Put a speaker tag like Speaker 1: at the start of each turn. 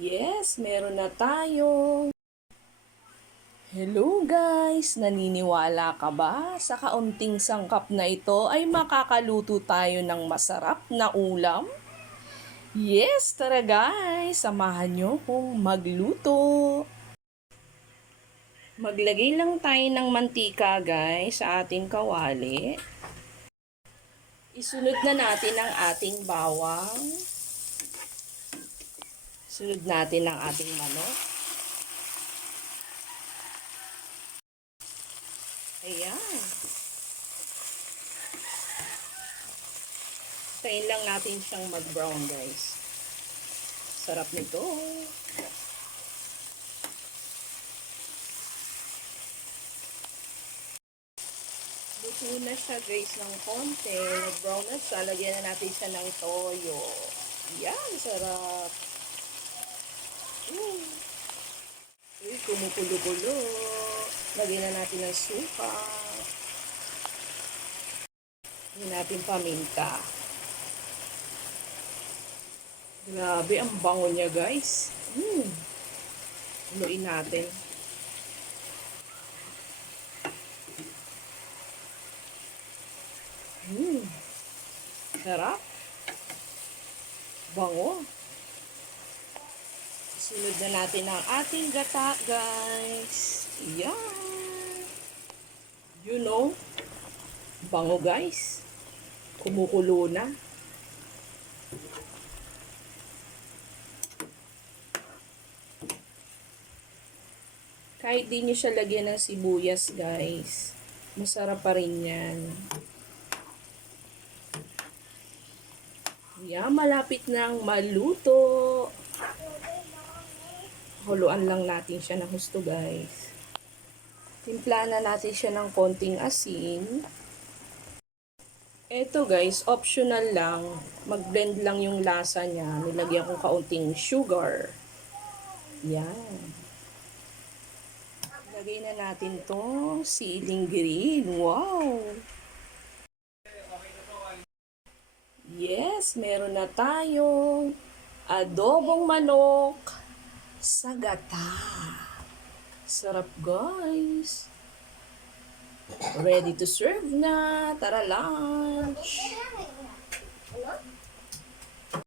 Speaker 1: Yes, meron na tayo. Hello guys! Naniniwala ka ba sa kaunting sangkap na ito ay makakaluto tayo ng masarap na ulam? Yes, tara guys! Samahan nyo kong magluto. Maglagay lang tayo ng mantika guys sa ating kawali. Isunod na natin ang ating bawang. Sunod natin ang ating manok. Ayan. Tayin lang natin siyang mag-brown guys. Sarap nito. Luto na siya guys ng konti. Nag-brown na siya. Lagyan na natin siya ng toyo. Yan, sarap. Uy, kumukulo-kulo. Lagyan na natin ng suka. Lagyan natin paminta. Grabe, ang bango niya guys. Mm. Haluin natin. Mm. Sarap. Bango. Sunod na natin ang ating gata, guys. Yan. You know, bango, guys. Kumukulo na. Kahit di nyo siya lagyan ng sibuyas, guys. Masarap pa rin yan. Yan, malapit nang maluto. Huluan lang natin siya ng husto, guys. Timpla na natin siya ng konting asin. Ito, guys, optional lang. Mag-blend lang yung lasa niya. Nilagyan ko kaunting sugar. Yan. Lagay na natin tong siling green. Wow! Yes, meron na tayong adobong manok sa gata. Sarap guys. Ready to serve na. Tara lunch.